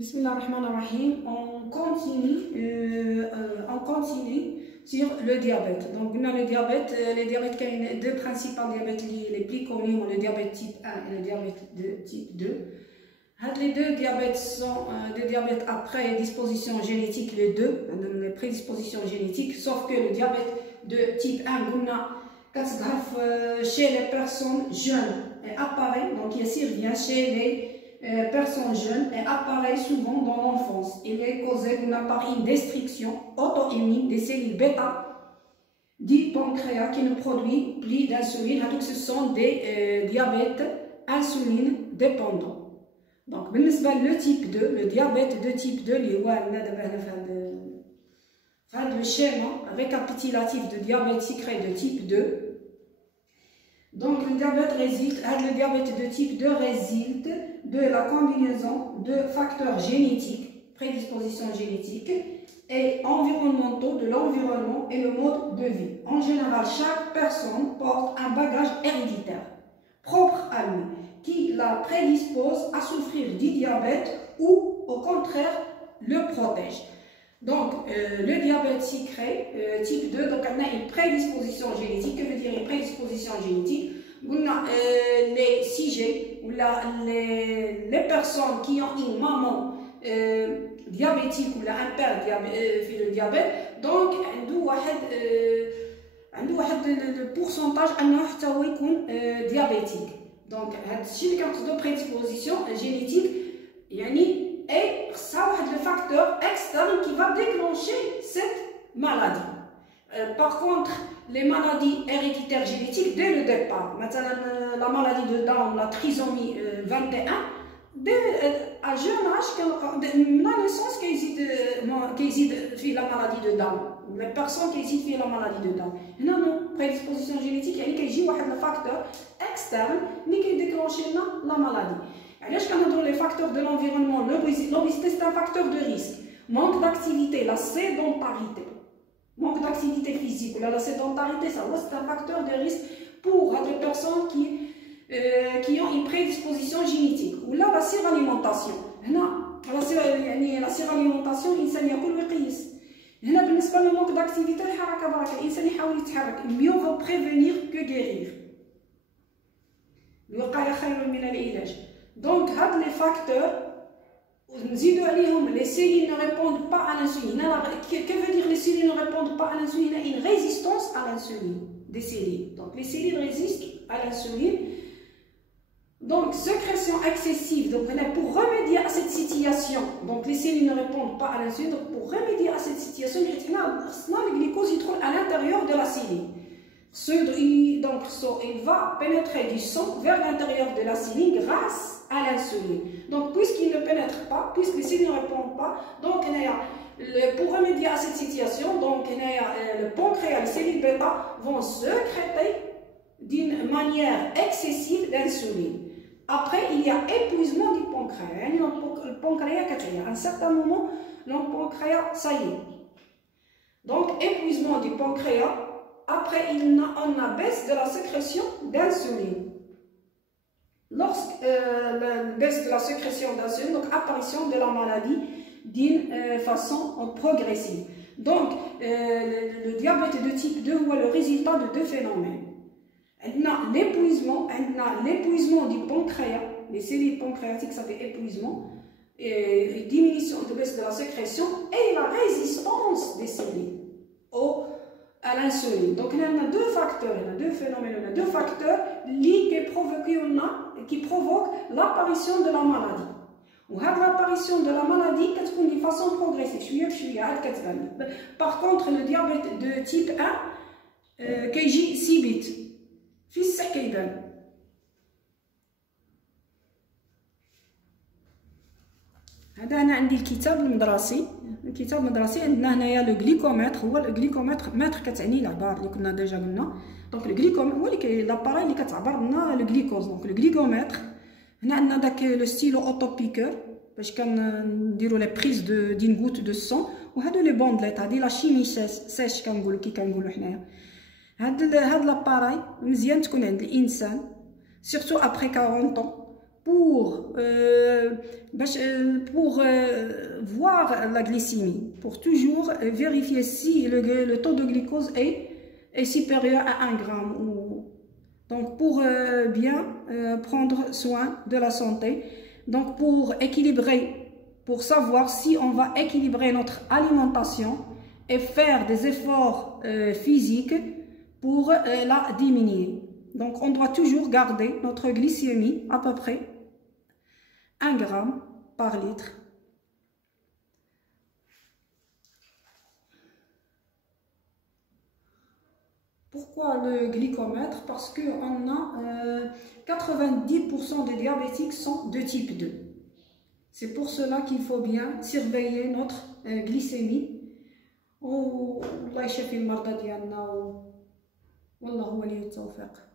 Bismillahirrahmanirrahim. On continue sur le diabète. Donc, on a le diabète, il y a deux principaux diabètes les plus connus, le diabète type 1 et le diabète de type 2. Les deux diabètes sont des diabètes à prédisposition génétique, les deux, les prédispositions génétiques, sauf que le diabète de type 1, chez les personnes jeunes et apparaît, donc il survient chez les personnes jeunes et apparaît souvent dans l'enfance. Il est causé par une destruction auto-immune des cellules bêta du pancréas qui ne produit plus d'insuline. Donc ce sont des diabètes insuline dépendants. Donc le type 2, le diabète de type 2, le schéma récapitulatif de diabète sucré de type 2. Donc le diabète de type 2 résulte de la combinaison de facteurs génétiques, prédisposition génétique, et environnementaux, de l'environnement et le mode de vie. En général, chaque personne porte un bagage héréditaire propre à lui qui la prédispose à souffrir du diabète ou au contraire le protège. Donc, le diabète sucré type 2, donc on a une prédisposition génétique. Que veut dire une prédisposition génétique? On a les CG, ou les personnes qui ont une maman diabétique ou un père diabète, donc le pourcentage diabétique. Donc, c'est une prédisposition génétique, et ça le facteur externe qui va déclencher cette maladie. Par contre, les maladies héréditaires génétiques, dès le départ, la maladie de Down, la trisomie 21, à jeune âge, la naissance qui hésite la maladie de Down, les personnes qui hésitent la maladie de Down. Non, prédisposition génétique, il y a un facteur externe qui déclenche la maladie. Les facteurs de l'environnement, l'obésité c'est un facteur de risque. Manque d'activité, la sédentarité. Manque d'activité physique, la sédentarité, c'est un facteur de risque pour les personnes qui ont une prédisposition génétique. Ou là, la suralimentation. La suralimentation, الإنسان يأكل ويقيس. هنا بالنسبة للمنق d'activité, الحركة بركة، الإنسان يحاول يتحرك. Mieux vaut prévenir que guérir. الوقاية خير من العلاج. Donc, les facteurs, les cellules ne répondent pas à l'insuline. Que veut dire les cellules ne répondent pas à l'insuline? Il y a une résistance à l'insuline des cellules. Donc, les cellules résistent à l'insuline. Donc, sécrétion excessive. Donc, pour remédier à cette situation, donc les cellules ne répondent pas à l'insuline. Donc, pour remédier à cette situation, le glucose trouve à l'intérieur de la cellule. Donc, il va pénétrer du sang vers l'intérieur de la cellule grâce à l'insuline. Donc, puisqu'il ne pénètre pas, puisque les cellules ne répondent pas, donc pour remédier à cette situation, donc le pancréas, les cellules bêta vont sécréter d'une manière excessive l'insuline. Après, il y a épuisement du pancréas. Le pancréas, à un certain moment, le pancréas, ça y est. Donc, épuisement du pancréas. Après, on a baisse de la sécrétion d'insuline. Lorsque baisse de la sécrétion d'insuline, donc apparition de la maladie d'une façon progressive. Donc, le diabète de type 2 est le résultat de deux phénomènes. On a l'épuisement du pancréas, les cellules pancréatiques, ça fait épuisement, et diminution de baisse de la sécrétion et la résistance des cellules à l'insuline. Donc, il y a deux facteurs, il y a deux phénomènes, il y a deux facteurs qui provoquent l'apparition de la maladie. L'apparition de la maladie est de façon progressive. Par contre, le diabète de type 1 qui est سيبت في الصحة يبان. هذا أنا عندي الكتاب المدرسي. الكتاب المدرسي عندنا هنايا لو غليكومتر. هو الغليكومتر متر كتعني العبار اللي كنا ديجا قلنا. دونك الغليكومتر هو اللي لاباراي اللي كتعبر لنا لو غليكوز. دونك الغليكومتر هنا عندنا داك لو ستيلو اوتو بيكور باش كنديرو لي بريز دين غوت دو سون. وهادو لي بوندليت هادي لا شيمي سيش كنقولو كي كنقولو حنايا. هاد لاباراي مزيان تكون عند الانسان سورتو ابري 40 ans pour voir la glycémie, pour toujours vérifier si le taux de glucose est supérieur à 1 gramme. Donc pour bien prendre soin de la santé, donc pour équilibrer, pour savoir si on va équilibrer notre alimentation et faire des efforts physiques pour la diminuer. Donc on doit toujours garder notre glycémie à peu près 1 gramme par litre. Pourquoi le glycomètre? Parce qu'on a 90% des diabétiques sont de type 2. C'est pour cela qu'il faut bien surveiller notre glycémie. والله يشفي المرضى ديالنا والله هو اللي يتوفق.